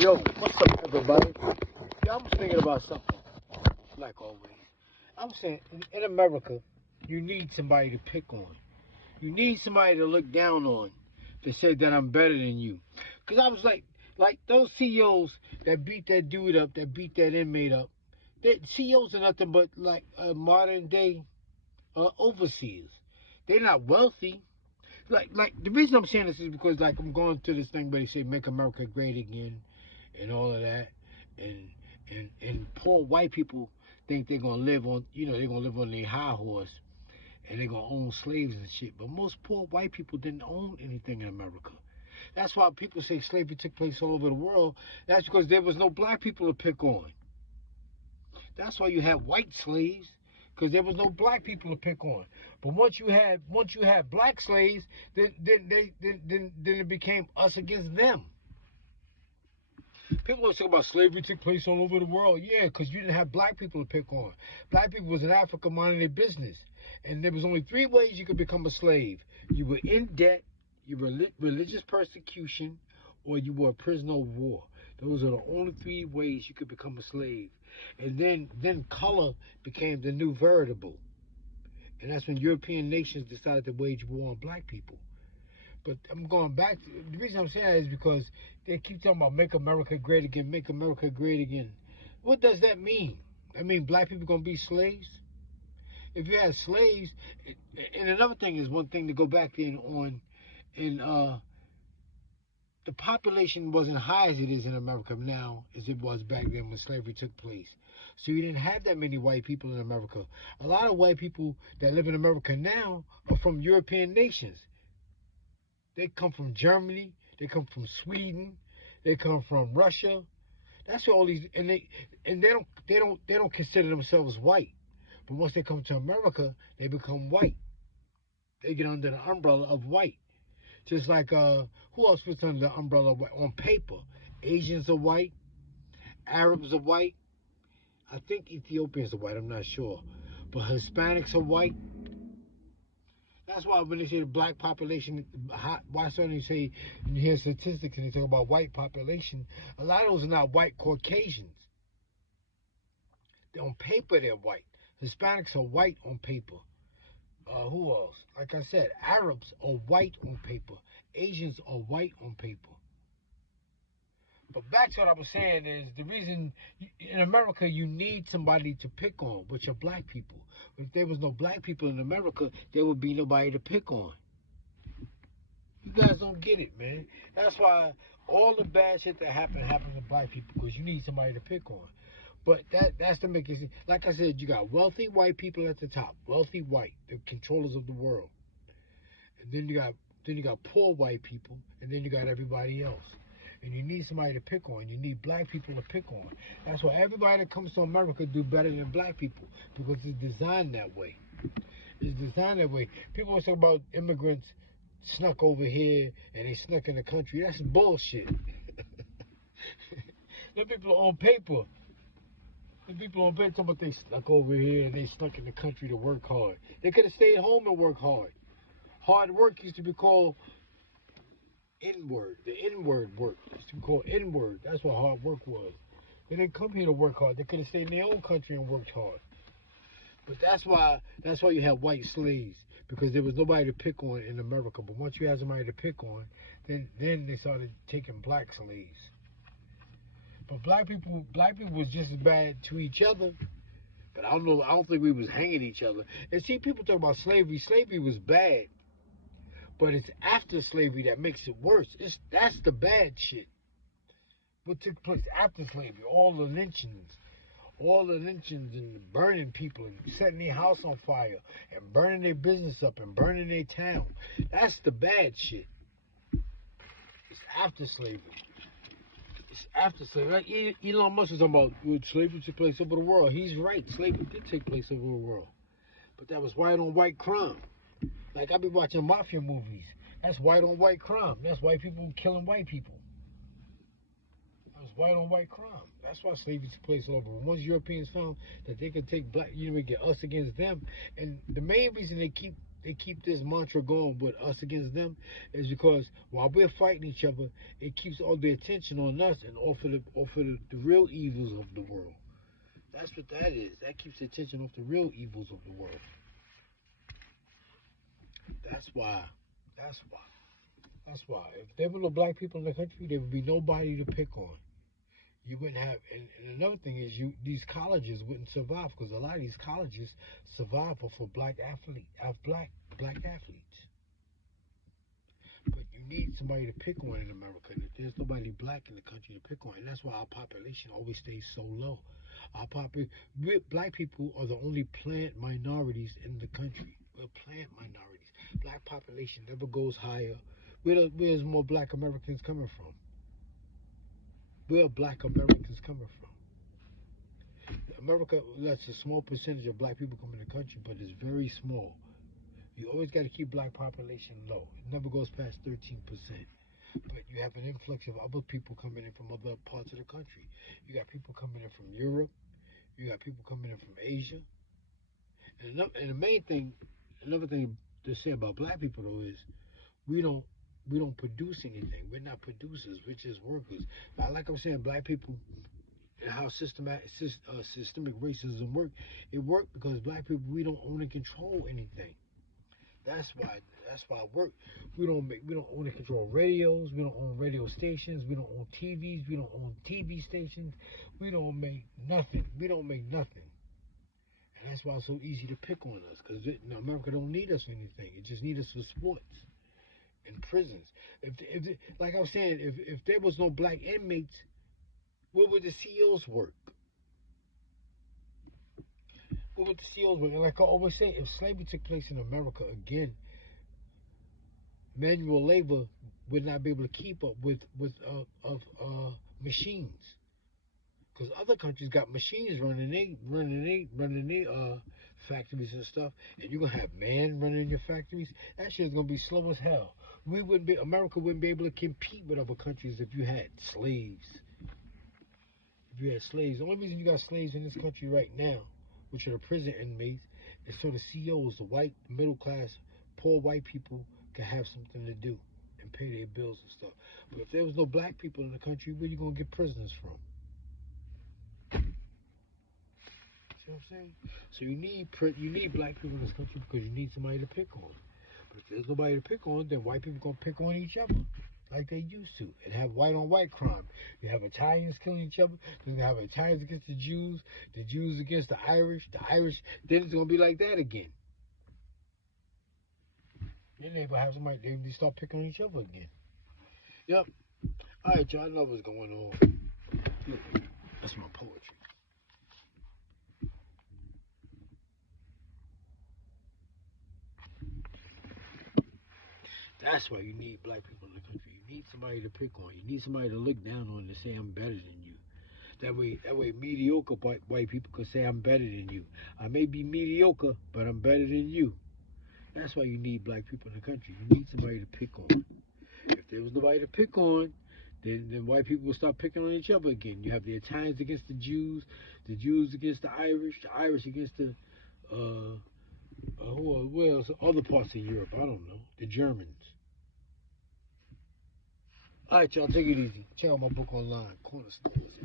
Yo, what's up, everybody? Yeah, I was thinking about something, like always. I'm saying, in America, you need somebody to pick on. You need somebody to look down on, to say that I'm better than you. Because I was like those CEOs that beat that dude up, that beat that inmate up. CEOs are nothing but like modern day overseers. They're not wealthy. Like the reason I'm saying this is because like I'm going to this thing where they say "Make America Great Again" and all of that, and and poor white people think they're gonna live on, they're gonna live on their high horse and they're gonna own slaves and shit. But most poor white people didn't own anything in America. That's why people say slavery took place all over the world. That's because there was no black people to pick on. That's why you had white slaves, because there was no black people to pick on. But once you had black slaves, then it became us against them. People always talk about slavery took place all over the world. Yeah, because you didn't have black people to pick on. Black people was in Africa minding their business. And there was only three ways you could become a slave. You were in debt, you were religious persecution, or you were a prisoner of war. Those are the only three ways you could become a slave. And then color became the new variable. And that's when European nations decided to wage war on black people. But I'm going back to the reason I'm saying that is because they keep talking about make America great again, make America great again. What does that mean? I mean, black people gonna be slaves? If you had slaves, and another thing is one thing to go back in on, in the population wasn't high as it is in America now as it was back then when slavery took place. So you didn't have that many white people in America. A lot of white people that live in America now are from European nations. They come from Germany. They come from Sweden. They come from Russia. That's where all these and they don't consider themselves white. But once they come to America, they become white. They get under the umbrella of white. Just like who else fits under the umbrella of white? On paper, Asians are white. Arabs are white. I think Ethiopians are white. I'm not sure, but Hispanics are white. That's why when they say the black population, why suddenly you say, you hear statistics and they talk about white population, a lot of those are not white Caucasians. On paper, they're white. Hispanics are white on paper. Who else? Like I said, Arabs are white on paper. Asians are white on paper. But back to what I was saying is the reason in America you need somebody to pick on, which are black people. If there was no black people in America, there would be nobody to pick on. You guys don't get it, man. That's why all the bad shit that happens to black people because you need somebody to pick on. But that's to make it, like I said, you got wealthy white people at the top, wealthy white, the controllers of the world, and then you got poor white people, and then you got everybody else. And you need somebody to pick on. You need black people to pick on. That's why everybody that comes to America do better than black people because it's designed that way. It's designed that way. People always talk about immigrants snuck over here and they snuck in the country. That's bullshit. Them people on paper. Them people on paper talking about they snuck over here and they snuck in the country to work hard. They could have stayed home and worked hard. Hard work used to be called N-word. The N-word work used to be called N-word. That's what hard work was. They didn't come here to work hard. They could have stayed in their own country and worked hard. But that's why you have white slaves, because there was nobody to pick on in America. But once you had somebody to pick on, then they started taking black slaves. But black people was just as bad to each other. But I don't think we was hanging each other. And see, people talk about slavery. Slavery was bad. But it's after slavery that makes it worse. That's the bad shit. What took place after slavery, all the lynchings and burning people and setting their house on fire and burning their business up and burning their town. That's the bad shit. It's after slavery. It's after slavery. Like Elon Musk is talking about slavery took place over the world. He's right. Slavery did take place over the world. But that was white on white crime. Like I be watching mafia movies. That's white on white crime. That's white people killing white people. That's white on white crime. That's why slavery took place all over. Once Europeans found that they could take black, get us against them, and the main reason they keep they keep this mantra going with us against them is because while we're fighting each other, it keeps all the attention on us and off of the real evils of the world. That's what that is. That keeps the attention off the real evils of the world. That's why. That's why. That's why. If there were no black people in the country, there would be nobody to pick on. You wouldn't have, and another thing is, these colleges wouldn't survive because a lot of these colleges survive for black athletes. But you need somebody to pick on in America. And if there's nobody black in the country to pick on, and that's why our population always stays so low. Black people are the only plant minorities in the country. We're plant minorities. Black population never goes higher. Where's more black Americans coming from? Where are black Americans coming from? America lets a small percentage of black people come in the country, but it's very small. You always got to keep black population low. It never goes past 13%. But you have an influx of other people coming in from other parts of the country. You got people coming in from Europe. You got people coming in from Asia. And the main thing, another thing to say about black people though is we don't produce anything. We're not producers. We're just workers. Like I'm saying, black people and how systemic racism work. It worked because black people, we don't own and control anything. That's why it work. We don't own and control radios. We don't own radio stations. We don't own TVs. We don't own TV stations. We don't make nothing. We don't make nothing. And that's why it's so easy to pick on us because America don't need us for anything. It just needs us for sports and prisons. If like I was saying, if there was no black inmates, where would the CEOs work? Where would the CEOs work? And like I always say, if slavery took place in America again, manual labor would not be able to keep up with machines. Because other countries got machines running their factories and stuff, and you're gonna have man running your factories. That shit's gonna be slow as hell. America wouldn't be able to compete with other countries if you had slaves. If you had slaves, the only reason you got slaves in this country right now, which are the prison inmates, is so the CEOs, the white middle class, poor white people, can have something to do and pay their bills and stuff. But if there was no black people in the country, where you gonna get prisoners from? See what I'm saying? So you need black people in this country because you need somebody to pick on. But if there's nobody to pick on, then white people gonna pick on each other like they used to, and have white on white crime. You have Italians killing each other. Then you have Italians against the Jews against the Irish. Then it's gonna be like that again. Then they gonna have somebody. They start picking on each other again. Yep. All right, y'all. I know what's going on. Look, that's my poetry. That's why you need black people in the country. You need somebody to pick on. You need somebody to look down on and say, I'm better than you. That way mediocre white people can say, I'm better than you. I may be mediocre, but I'm better than you. That's why you need black people in the country. You need somebody to pick on. If there was nobody to pick on, then white people will start picking on each other again. You have the Italians against the Jews against the Irish against the, where else? Other parts of Europe, I don't know. The Germans. All right, y'all, take it easy. Check out my book online, Cornerstones.